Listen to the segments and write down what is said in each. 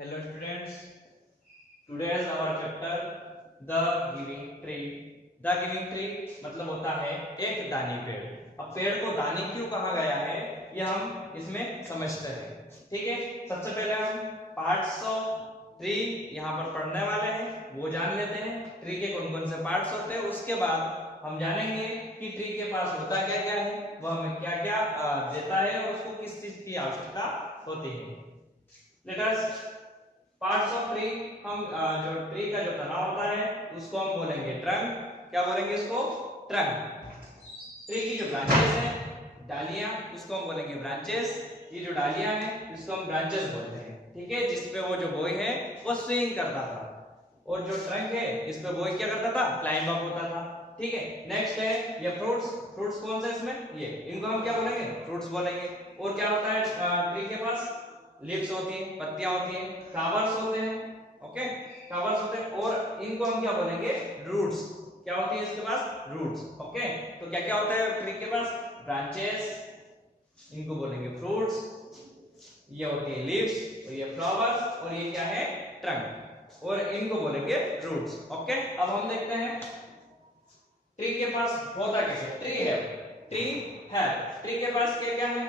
Hello students, today's our chapter the giving tree. The giving tree मतलब होता है एक दानी पेड़। अब पेड़ को दानी क्यों कहा गया है ये हम इसमें समझते हैं। ठीक है, सबसे पहले हम पार्ट्स ऑफ ट्री यहाँ पर पढ़ने वाले हैं, वो जान लेते हैं ट्री के कौन कौन से पार्ट्स होते हैं। उसके बाद हम जानेंगे कि ट्री के पास होता क्या क्या है, वह हमें क्या क्या देता है और उसको किस चीज की आवश्यकता होती है। Let us parts of tree, हम जो ट्री का जो तना होता है उसको हम बोलेंगे ट्रंक। क्या बोलेंगे इसको? ट्रंक। ट्री की जो ब्रांचेस है, डालियां, उसको हम बोलेंगे ब्रांचेस। ये जो डालियां हैं इसको हम ब्रांचेस बोलते हैं। ठीक है, जिसपे वो जो बॉय है वो स्विंग करता था और जो ट्रंक है इस पे बॉय क्या करता था? क्लाइंब अप होता था। ठीक है, नेक्स्ट है ये फ्रूट्स। फ्रूट्स कौन से इसमें? ये, इनको हम क्या बोलेंगे? फ्रूट्स बोलेंगे। और क्या होता है ट्री के पास? लीव्स होती हैं, पत्तियां होती हैं, फ्लावर्स होते हैं। ओके, फ्लावर्स होते हैं और इनको हम क्या बोलेंगे? रूट्स। क्या होती है इसके पास? रूट्स। ओके, तो क्या क्या होता है ट्री के पास? ब्रांचेस, इनको बोलेंगे फ्रूट्स, ये होती है लीव्स और ये फ्लावर्स और ये क्या है? ट्रंक, और इनको बोलेंगे रूट्स। ओके, अब हम देखते हैं ट्री के पास होता क्या है। ट्री है, ट्री है, ट्री के पास क्या क्या है?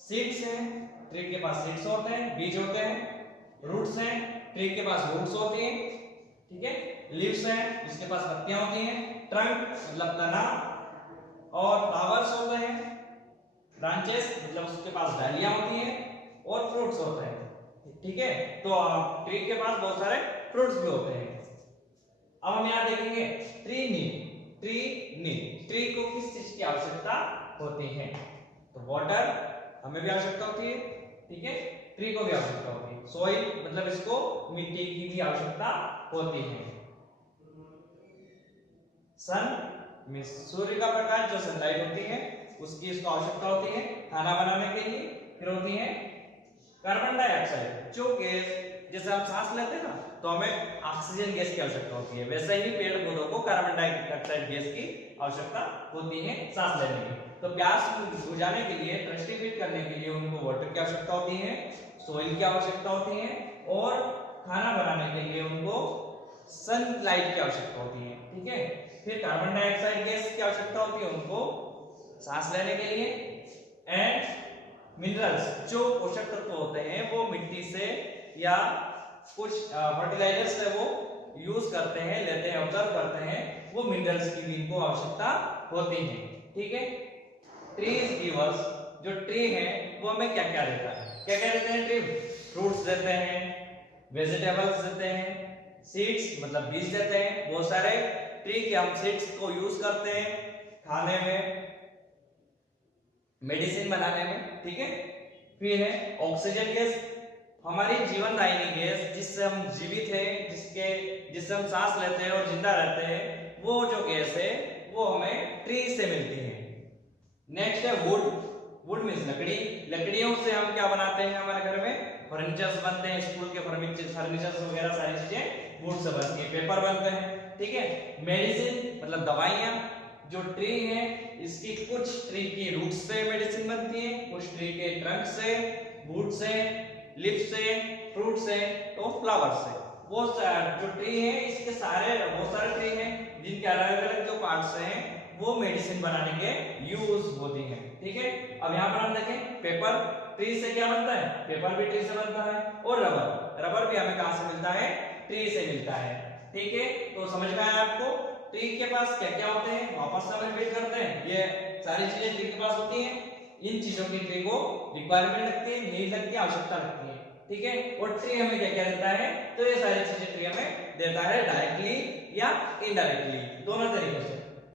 सीड्स हैं, ट्री के पास सीड्स होते हैं, बीज होते हैं। रूट्स हैं, ट्री के पास रूट्स होती हैं। ठीक है, लीव्स हैं, उसके पास पत्तियां होती हैं। ट्रंक मतलब तना और फ्लावर्स होते हैं। ब्रांचेस मतलब उसके पास डालियां होती हैं और फ्रूट्स होते हैं। ठीक है, तो ट्री के पास बहुत सारे फ्रूट्स भी होते हैं। अब हम यहाँ देखेंगे tree need. Tree need, tree को किस चीज की आवश्यकता होती है? तो वाटर हमें भी आवश्यकता होती है। ठीक है, ट्री को भी आवश्यकता होती है। सॉइल मतलब इसको मिट्टी की भी आवश्यकता होती है। सन मींस सूर्य का प्रकाश, जो सनलाइट होती है उसकी इसको आवश्यकता होती है खाना बनाने के लिए। फिर होती है कार्बन डाइऑक्साइड, जो गैस जैसे हम सांस लेते हैं ना तो हमें ऑक्सीजन गैस की आवश्यकता होती है, वैसे ही पेड़ पौधों को कार्बन डाइऑक्साइड गैस की आवश्यकता होती है सांस लेने की। तो प्यास बुझाने के लिए, थर्स्टी फील करने के लिए उनको वाटर की आवश्यकता होती है, सॉइल की आवश्यकता होती है और खाना बनाने के लिए उनको सनलाइट की आवश्यकता होती है। ठीक है, फिर कार्बन डाइऑक्साइड गैस की आवश्यकता होती है उनको सांस लेने के लिए। एंड मिनरल्स, जो पोषक तत्व होते हैं वो मिट्टी से या कुछ फर्टिलाइजर से वो यूज करते हैं, लेते हैं, ऑब्जर्व करते हैं, वो मिनरल्स की भी इनको आवश्यकता होती है। ठीक है, ट्रीज गिव अस, जो ट्री है वो हमें क्या क्या देता है? क्या क्या देते हैं ट्री? फ्रूट्स देते हैं, वेजिटेबल्स देते हैं, सीड्स मतलब बीज देते हैं। बहुत सारे ट्री के हम सीड्स को यूज करते हैं खाने में, मेडिसिन बनाने में। ठीक है, फिर है ऑक्सीजन गैस, हमारी जीवनदायिनी गैस, जिससे हम जीवित हैं, जिससे हम सांस लेते हैं और जिंदा रहते हैं, वो जो गैस है वो हमें ट्री से मिलती है। नेक्स्ट है वुड। वुड मींस लकड़ी। लकड़ियों से हम क्या बनाते हैं? हमारे घर में फर्नीचर्स बनते हैं, स्कूल के फर्नीचर्स वगैरह सारी चीजें वुड से बनती है। पेपर बनते हैं। ठीक है, मेडिसिन मतलब दवाइयां, जो ट्री है इसकी कुछ ट्री की रूट से मेडिसिन बनती है, कुछ ट्री के ट्रंक से, वुड से, लीफ से, फ्रूट से, तो फ्लावर से। वो जो ट्री है इसके बहुत सारे ट्री हैं जिनके अलग अलग जो पार्ट्स हैं वो मेडिसिन बनाने के यूज होती हैं। ठीक है, अब यहाँ पर हम देखें पेपर, ट्री से क्या बनता है? पेपर भी ट्री से बनता है। और रबर, रबर भी हमें कहां से मिलता है? ट्री से मिलता है। ठीक है, तो समझ में आया आपको ट्री के पास क्या क्या होते हैं? वापस से हम रिपीट करते हैं, ये सारी चीजें ट्री के पास होती हैं। इन चीजों की ट्री को रिक्वायरमेंट लगती है, नीड लगती है, आवश्यकता लगती है। ठीक है, और ट्री हमें क्या क्या देता है? तो ये सारी चीजें ट्री हमें देता है डायरेक्टली या इनडायरेक्टली, दोनों तरीकों से।